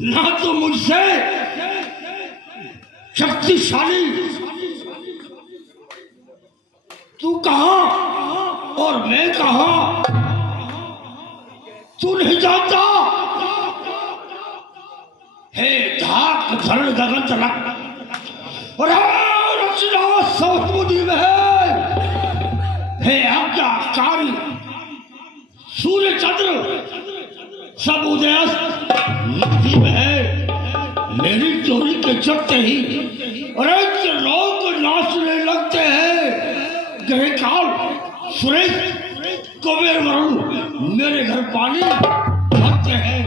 ना तो मुझसे शक्तिशाली तू कहां और मैं कहां तू नहीं जानता। हे धाक धरण गगन तलक और रचना समुद्री में हे आज्ञाकारी सूर्य चंद्र सब उदयस्त नदी में है। मेरी चोरी के चलते ही और लोग नाचने लगते हैं। ग्रह काल सुरेश कुबेर वरुण मेरे घर पानी भरते हैं।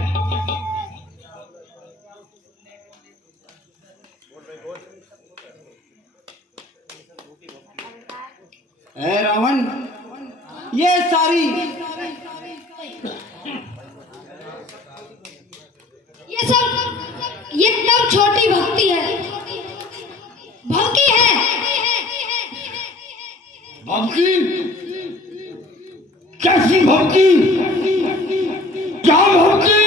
है रावण, ये सारी ये एकदम छोटी भक्ति है, भक्ति है। भक्ति? कैसी भक्ति? क्या भक्ति?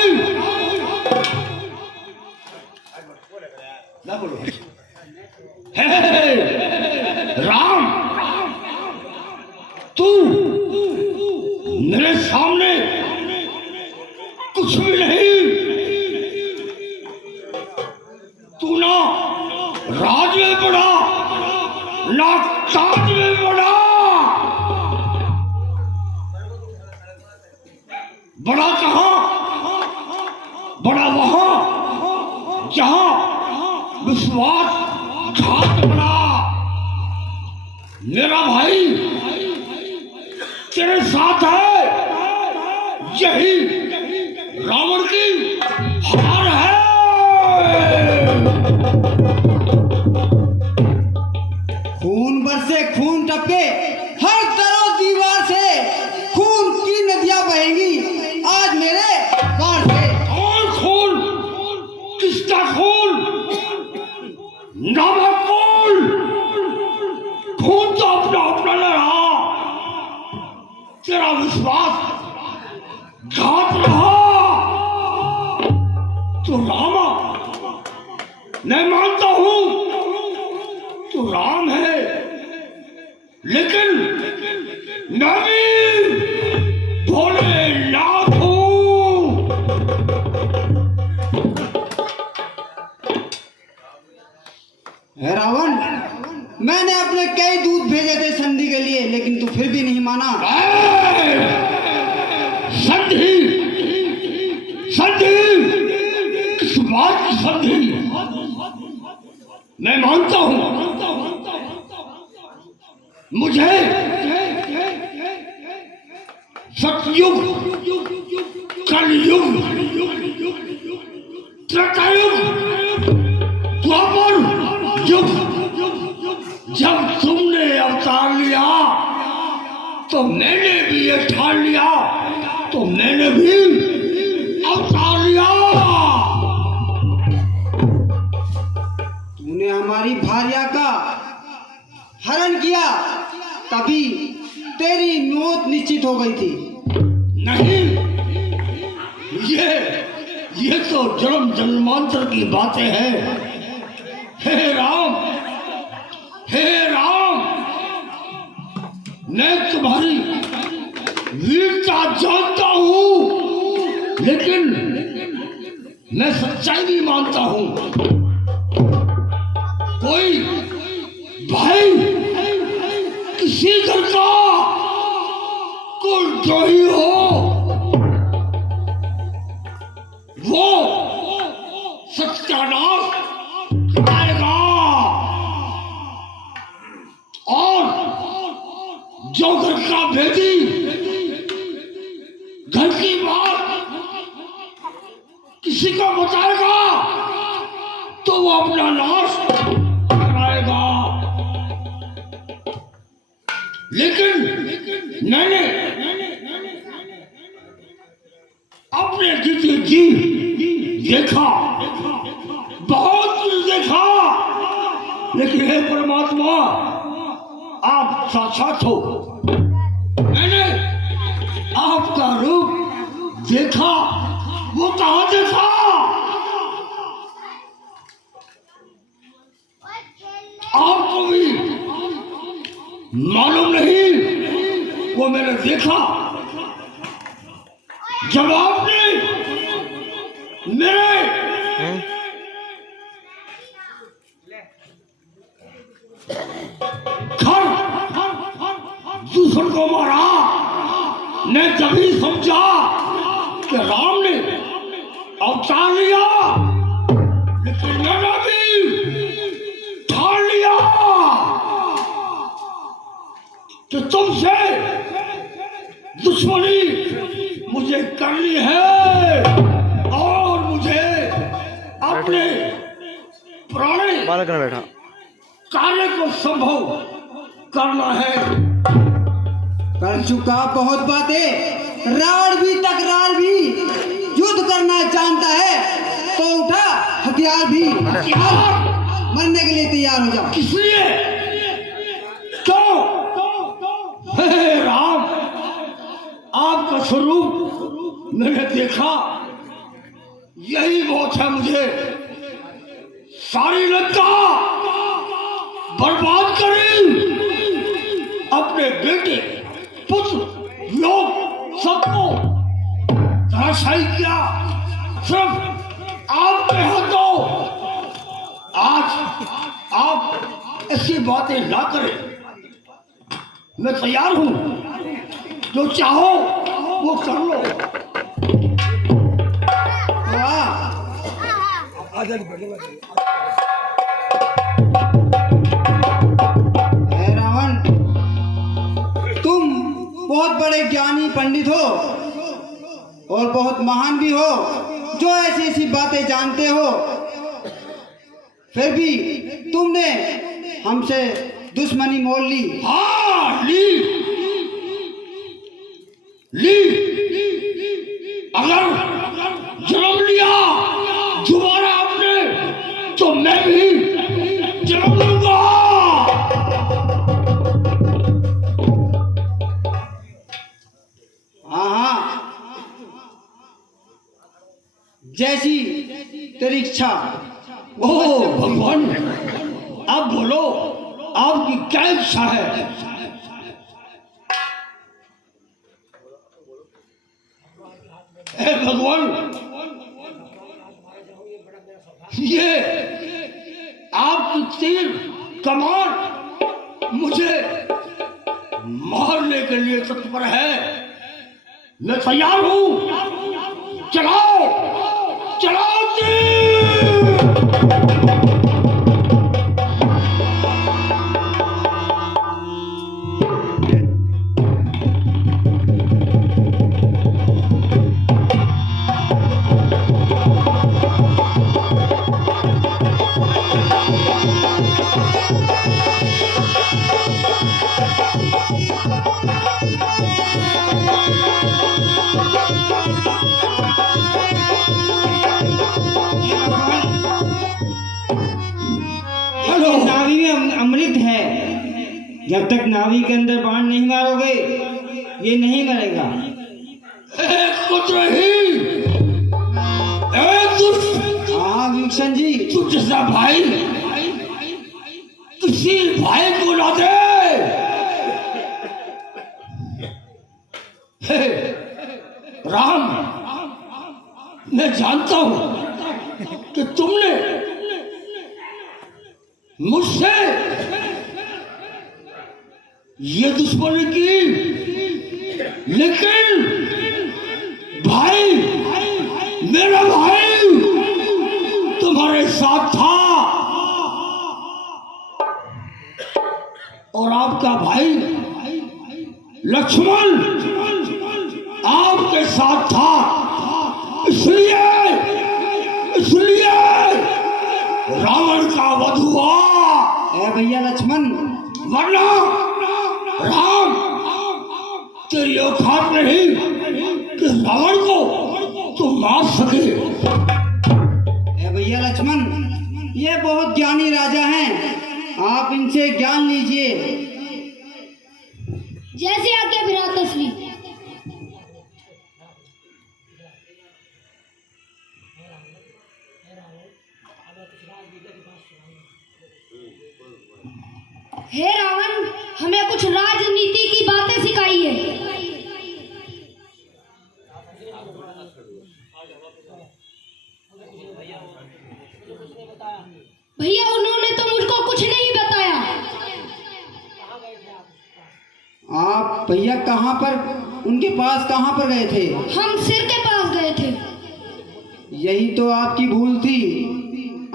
ना बोलो। हे राम, तू मेरे सामने कुछ भी नहीं। तू ना राज में पड़ा ना ताज में पड़ा, बड़ा कहां? बड़ा वहां जहां विश्वासघात बड़ा। मेरा भाई तेरे साथ है, यही रावण की हार है। खून बरसे, खून टपके, हर तरफ दीवार से खून की नदियां बहेंगी आज मेरे गांव से। और खून? किसका खून? नामा खून? खून तो अपना अपना न रहा, तेरा विश्वास घात रहा। तो रामा, मैं मानता हूं तो राम है, लेकिन मैं भी भोलेनाथ हूं। है रावण, मैंने अपने कई दूत भेजे थे संधि के लिए, लेकिन तू फिर भी नहीं माना। संधि? संधि? किस बात की संधि? मैं मानता हूं मुझे सतयुग, कलयुग, त्रेतायुग, द्वापर युग जब तुमने अवतार लिया तो मैंने भी ये ठान लिया, तो मैंने भी अवतार लिया। तूने हमारी भार्या का हरण किया, तभी तेरी मौत निश्चित हो गई थी। नहीं, ये तो जन्म जन्मांतर की बातें हैं। हे राम, हे राम, मैं तुम्हारी वीरता जानता हूं, लेकिन मैं सच्चाई भी मानता हूं। कोई भाई किसी घर का कुलद्रोही हो, वो सत्यानाश कराएगा, और जो घर का भेदी घर की बात किसी को बताएगा तो वो अपना नाश कराएगा। लेकिन मैंने अपने जी देखा, बहुत कुछ देखा, लेकिन हे परमात्मा, आप साक्षात हो। मैंने आपका रूप देखा, वो कहाँ देखा? मालूम नहीं, वो मैंने देखा जब आपने मेरे घर दूसरों को मारा। मैं तभी समझा कि राम ने अवतार लिया, लेकिन मैंने भी ठान लिया कि तुमसे दुश्मनी मुझे करनी है और मुझे अपने पुराने बालक ने बैठा कार्य को संभव करना है। कर चुका बहुत बातें, रावण भी तकरार भी, युद्ध करना जानता है तो उठा हथियार भी, मरने के लिए तैयार हो जाओ। किस लिए? क्यों? हे राम, आपका स्वरूप मैंने देखा, यही बहुत है मुझे। सारी लंका बर्बाद करी, अपने बेटे पुत्र लोग सबको धराशायी किया, सिर्फ आपके हाथों। आज आप ऐसी बातें ना करें, मैं तैयार हूं, जो चाहो वो कर लो। वाह, हे रावण, तुम बहुत बड़े ज्ञानी पंडित हो और बहुत महान भी हो, जो ऐसी ऐसी बातें जानते हो, फिर भी तुमने हमसे दुश्मनी मोल ली। हाँ, ली। अगर जन्म लिया दोबारा आपने, तो मैं भी जन्म लूंगा। हाँ हाँ, जैसी तेरी इच्छा। ओ भगवान, आप बोलो, आपकी क्या इच्छा है? हे भगवान, ये आपकी तीर कमान मुझे मारने के लिए तत्पर है। मैं तैयार हूं, चलाओ चलाओ तीर। नावी में अमृत है, जब तक नावी के अंदर बाण नहीं मारोगे ये नहीं मरेगा। हाँ विक्शन जी, तू जैसा भाई किसी भाई को ना दे। हे राम, मैं जानता हूं कि तुमने मुझसे ये दुश्मनी की, लेकिन भाई, मेरा भाई तुम्हारे साथ था और आपका भाई लक्ष्मण आपके साथ था, इसलिए रावण का वध हुआ। ए भैया लक्ष्मण, वरना राम तेरी औकात नहीं कि रावण को तू मार सके। ए भैया लक्ष्मण, ये बहुत ज्ञानी राजा हैं, आप इनसे ज्ञान लीजिए। जैसे आज्ञा भ्रातश्री। हे रावण, हमें कुछ राजनीति की बातें सिखाई है। भैया उन्होंने तो मुझको कुछ नहीं बताया। आप भैया कहाँ पर, उनके पास कहाँ पर गए थे? हम सिर के पास गए थे। यही तो आपकी भूल थी।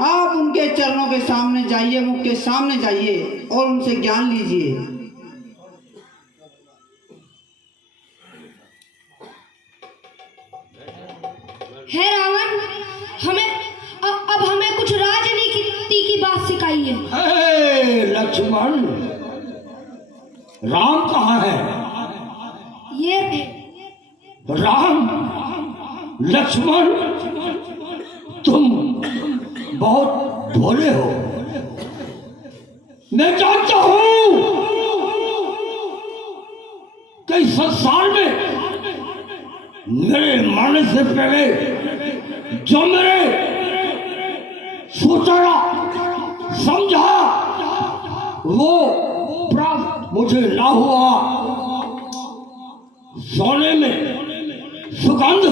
आप उनके चरणों के सामने जाइए, मुख के सामने जाइए और उनसे ज्ञान लीजिए। है रावण, अब हमें कुछ राजनीति की बात सिखाई है। हे लक्ष्मण, राम कहाँ है? ये राम, लक्ष्मण, तुम बहुत भोले हो। मैं जानता हूं कि संसार में मेरे मरने से पहले जो मेरे सोचा समझा वो प्राप्त मुझे ना हुआ। सोने में सुगंध,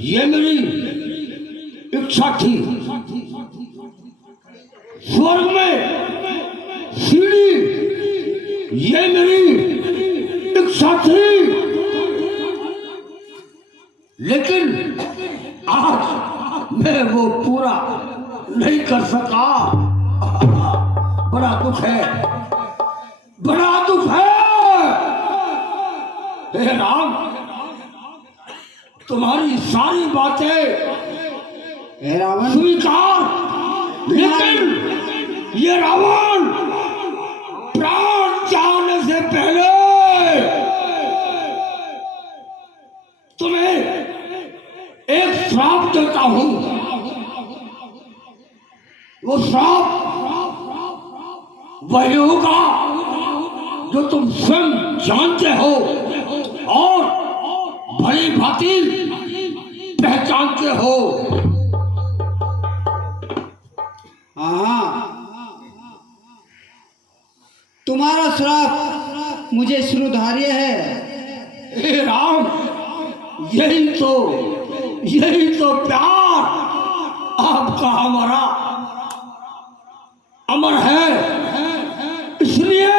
ये मेरी इच्छा थी। स्वर्ग में सीढ़ी, ये मेरी इच्छा थी। लेकिन आज मैं वो पूरा नहीं कर सका। बड़ा दुख है, बड़ा दुख है। हे राम, तुम्हारी सारी बातें हे रावण, स्वीकार, लेकिन ये रावण प्राण जाने से पहले तुम्हें एक श्राप देता हूं। वो श्राप वही होगा जो तुम स्वयं जानते हो और भली भांति पहचानते हो। हाँ, तुम्हारा श्राप मुझे शिरोधार्य है। हे राम, यही तो प्यार आपका हमारा अमर है। इसलिए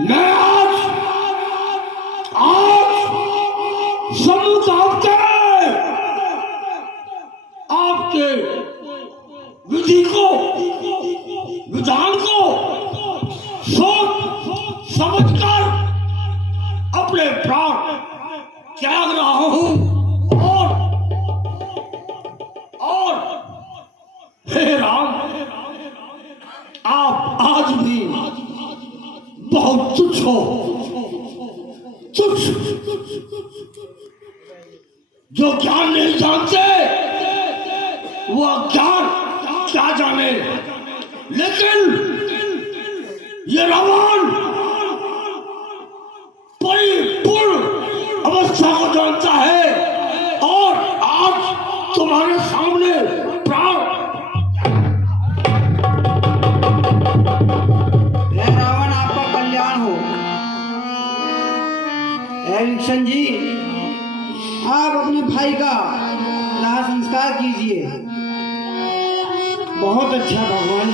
मैं आज सम्मुख आपके विधि को, विधान को सोच समझकर अपने प्राण त्याग रहा हूं। और हे राम, आप आज भी बहुत तुच्छ हो, तुच्छ, जो ज्ञान नहीं जानते वो ज्ञान क्या जाने। लेकिन ये रावण परिपूर्ण अवस्था को जानता है और आज तुम्हारे सामने प्राण। हे रावण, आपका कल्याण हो। हे विक्षण जी, आप अपने भाई का दाह संस्कार कीजिए। बहुत अच्छा भगवान।